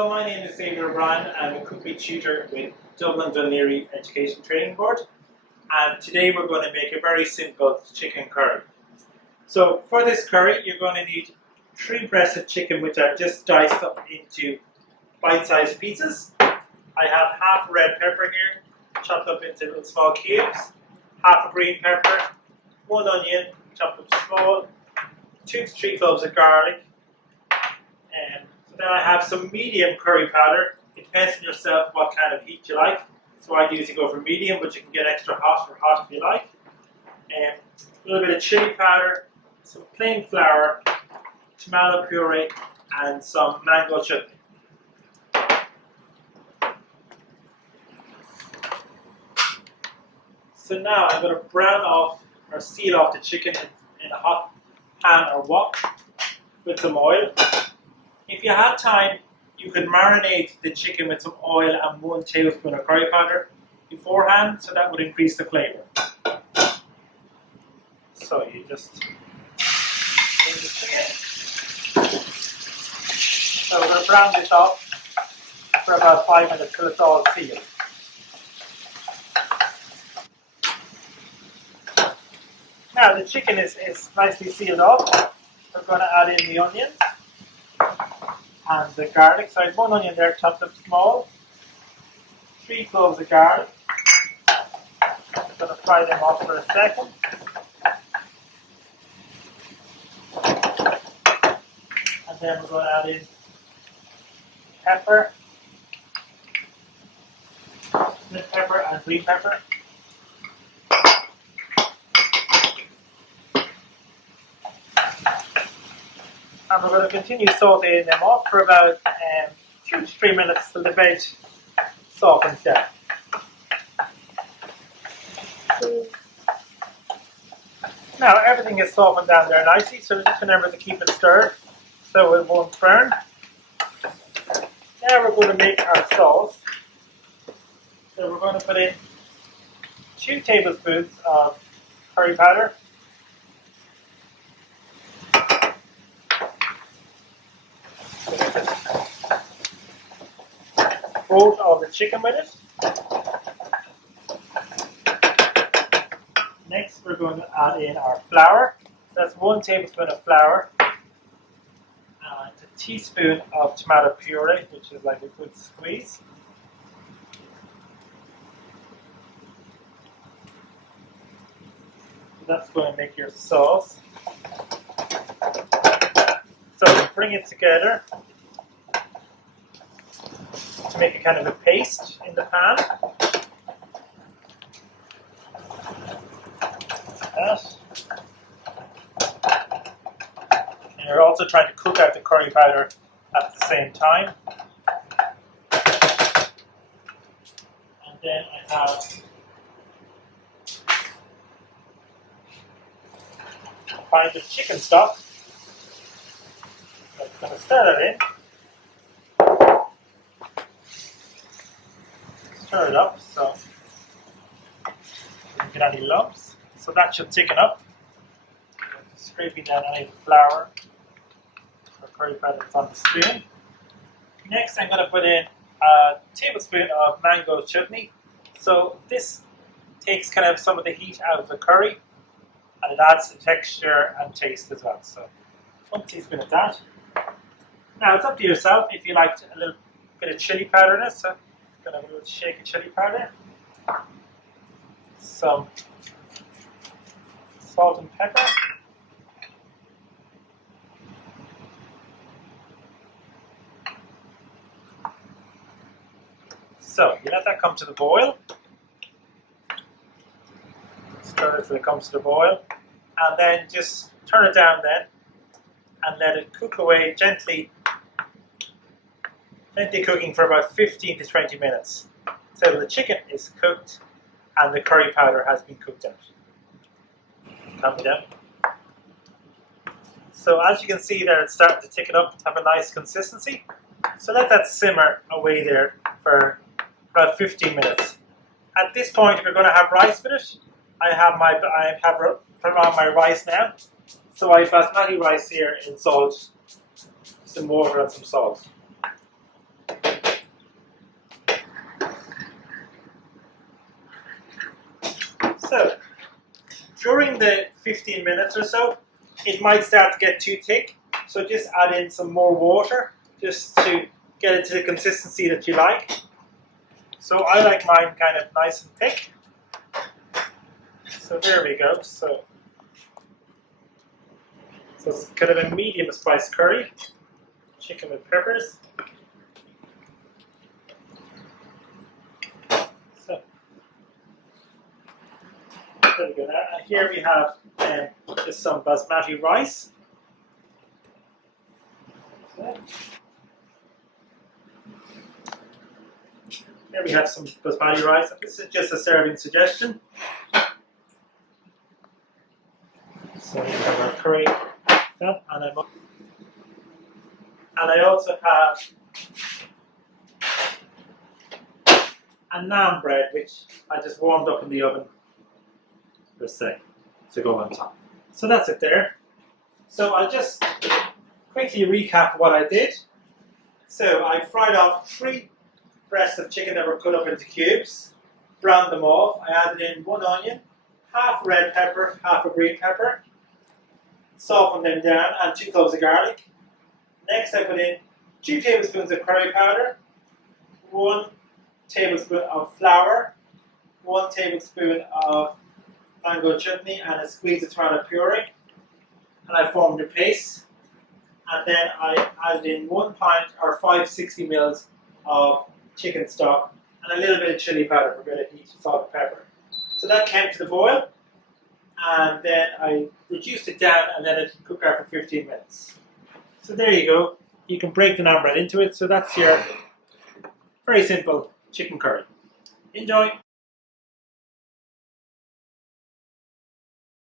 Hello, my name is Xavier O'Brien. I'm a cookery tutor with Dublin Dunleary Education Training Board, and today we're going to make a very simple chicken curry. So for this curry you're going to need 3 breasts of chicken which are just diced up into bite-sized pieces. I have half a red pepper here, chopped up into little small cubes, half a green pepper, 1 onion chopped up small, 2 to 3 cloves of garlic, and then I have some medium curry powder. It depends on yourself what kind of heat you like. So I usually go for medium, but you can get extra hot or hot if you like. A little bit of chili powder, some plain flour, tomato puree, and some mango chutney. So now I'm going to brown off or seal off the chicken in a hot pan or wok with some oil. If you had time, you could marinate the chicken with some oil and 1 tablespoon of curry powder beforehand, so that would increase the flavour. So you just bring the chicken. So we're going to brown this off for about 5 minutes till it's all sealed. Now the chicken is nicely sealed off. We're going to add in the onions and the garlic. So I have 1 onion there chopped up small, 3 cloves of garlic. I'm going to fry them off for a second. And then we're going to add in pepper, red pepper and green pepper. And we're going to continue sauteing them off for about 2 to 3 minutes till the veg softens down. Now everything is softened down there nicely, so just remember to keep it stirred so it won't burn. Now we're going to make our sauce. So we're going to put in 2 tablespoons of curry powder, coat all the chicken with it. Next we're going to add in our flour. That's 1 tablespoon of flour and a teaspoon of tomato puree, which is like a good squeeze. That's going to make your sauce. So bring it together to make a kind of a paste in the pan. Like that. And you're also trying to cook out the curry powder at the same time. And then I have a pint of chicken stock. So I'm going to stir that in. Stir it up so you don't get any lumps. So that should thicken up. Scraping down any of the flour or curry powder that's on the spoon. Next I'm going to put in a tablespoon of mango chutney. So this takes kind of some of the heat out of the curry and it adds the texture and taste as well. So 1 teaspoon of that. Now it's up to yourself if you like a little bit of chili powder in it. So going to have a little shake of chili powder, some salt and pepper, so you let that come to the boil, stir it till it comes to the boil, and then just turn it down then and let it cook away gently cooking for about 15 to 20 minutes so the chicken is cooked and the curry powder has been cooked out. Calm me down. So as you can see there, it's starting to thicken up, have a nice consistency. So let that simmer away there for about 15 minutes. At this point, if you're going to have rice with it, I have put on my rice now. So I have basmati rice here in salt, some water and some salt. So, during the 15 minutes or so, it might start to get too thick. So just add in some more water just to get it to the consistency that you like. So I like mine kind of nice and thick. So there we go. So it's kind of a medium spice curry, chicken with peppers. So there we go. Now, and here we have just some basmati rice. So, here we have some basmati rice. This is just a serving suggestion. So we have our curry, and I also have a naan bread, which I just warmed up in the oven for a sec to go on top. So that's it there. So I'll just quickly recap what I did. So I fried off 3 breasts of chicken that were cut up into cubes, browned them off. I added in 1 onion, half red pepper, half a green pepper, softened them down, and 2 cloves of garlic. Next I put in 2 tablespoons of curry powder, 1 tablespoon of flour, 1 tablespoon of mango chutney, and a squeeze of tomato puree. And I formed a paste. And then I added in 1 pint or 560 ml of chicken stock and a little bit of chili powder for a bit of heat, salt and pepper. So that came to the boil, and then I reduced it down and let it cook out for 15 minutes. So there you go. You can break the naan bread into it. So that's your very simple chicken curry. Enjoy!